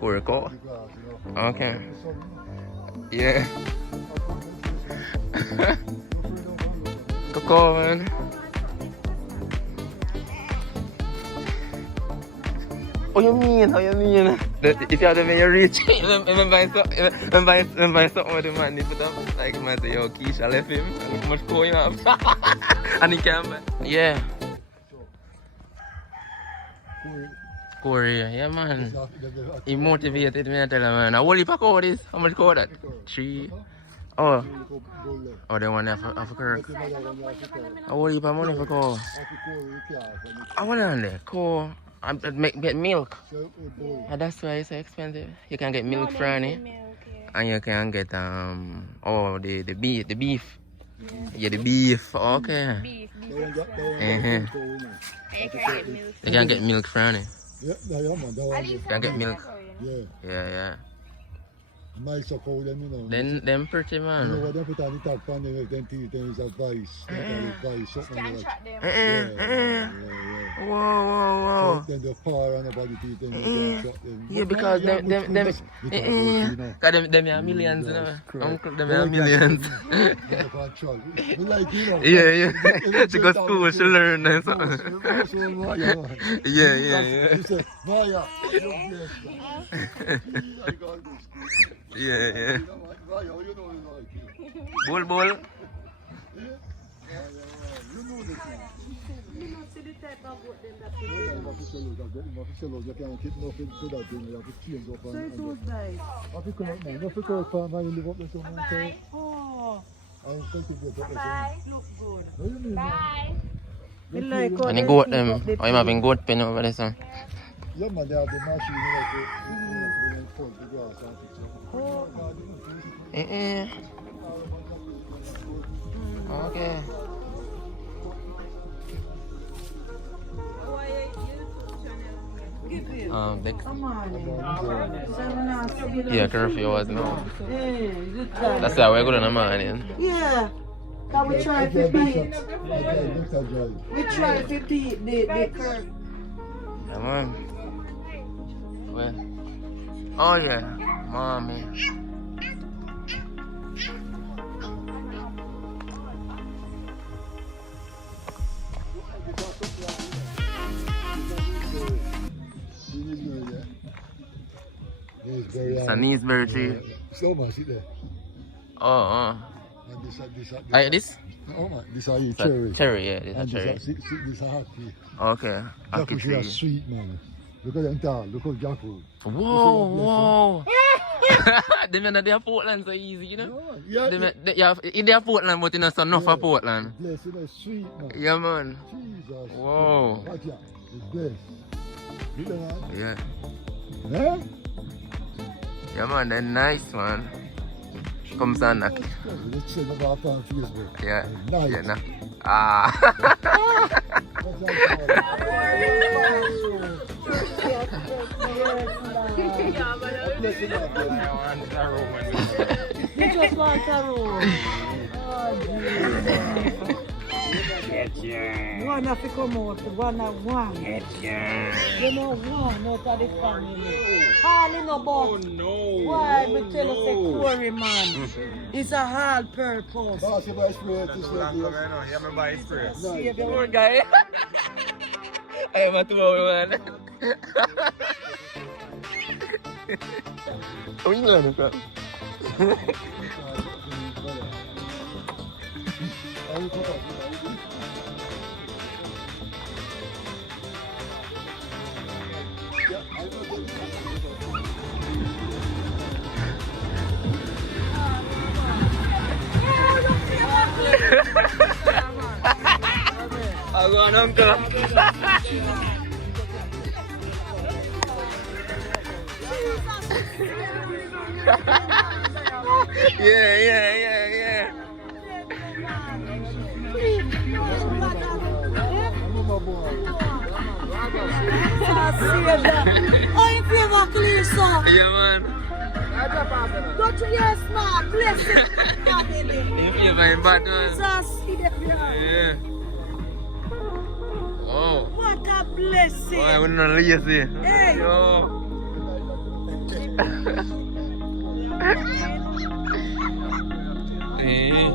Cocoa. Okay. Yeah. Cocoa, man. What you mean? How you mean? If you have them in your reach, I'm buying something with the man. He put up, like, man say, yo, Keisha left him. And look how much coin you have. And he can't buy. Yeah. Corey, yeah, man. He motivated me, I tell him, man. How much cow this? How much cow that? 3. Oh. Oh, they want half a kirk. How much money for cow? I want to there. Cow. Get milk. And that's why it's so expensive. You can get milk Franny. And you can get the beef. Yeah, the beef. Okay. Beef. You can get milk Franny. Yeah, You can get milk. Yeah. Nice of cow them, you know. Them pretty, man. You know what they put on the top pan, then them teeth, then is a Vybes. Vybes, something like that. Yeah. Whoa. So then the power on the body teeth, then you shot them. Yeah, because them are millions, you know. Uncle, them are millions. We like, you know. Yeah. She go to school, she learn and something. Yeah. You say, Maya, Yeah. Bull. And you goat them. I'm having goat pen over there, son. Yeah, man, they have the machine, Okay. Yeah, curfew was no. That's why we're good in the morning. Yeah. Can we try 50? We try 50 the curve. Yeah, man. Well. Oh yeah, mommy. It's a Neesberry tree. So much it there. Oh. And This? Oh man, this are cherry. Cherry, yeah, this is cherry. This are happy. Okay. Jackfruit tree is sweet, man. Look at them tall. Look at jackfruit. Whoa. Them in their Portland so easy, you know? Yeah. In their Portland, but in a son of Portland. Bless, it is sweet, man. Yeah, man. Jesus. Whoa. Watch out. It's blessed. Look at that. Yeah. Yeah? Yeah, man, they're nice, man. Come on, knock. Let's check them out on Facebook. Yeah. Nice. Yeah, nah. Ah. You just want taro. One have to come out, one. You know one out of the family. Hardly no but. Why we tell us a quarry man? It's a hard purpose. Boss, you buy spray this way. Yeah, I buy spray. Poor guy. I am a 2 hour man. Oh, you know that. Aku nongkrong. Yeah. Oh, you favor clean, sir. Yeah, man. Don't you yes, man. Bless it. You feel my bad, man. Jesus, Yeah. Oh. what a blessing. Oh, I wouldn't lazy. Hey. Yo. Eh.